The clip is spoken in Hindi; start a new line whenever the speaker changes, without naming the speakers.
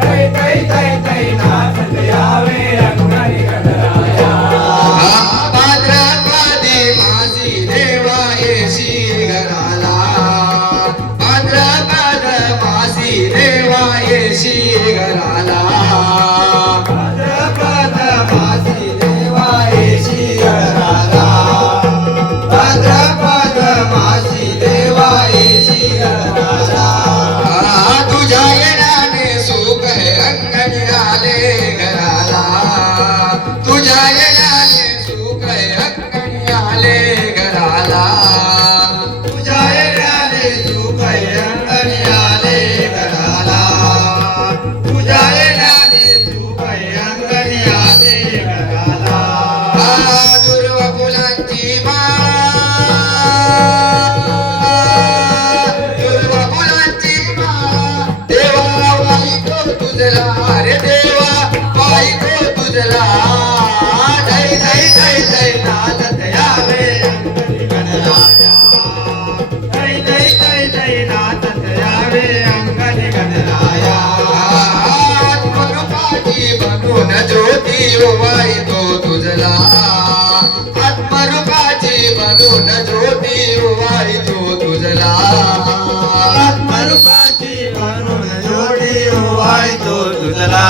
તઈ તઈ તઈ તઈ ના આવે अंगणी घराला. तुझ्या येण्याने सुख अंगणी आले घराला. तुझ्या येण्याने सुख तुझला रे देवा पाहिजे तुझला जय जय जय जय नादत यावे गणला जय जय जय जय नादत यावे अंगन गणलाया आत्मरूपाची बनून ज्योती ओवाई ಆಯಿತು ದುದಲಾ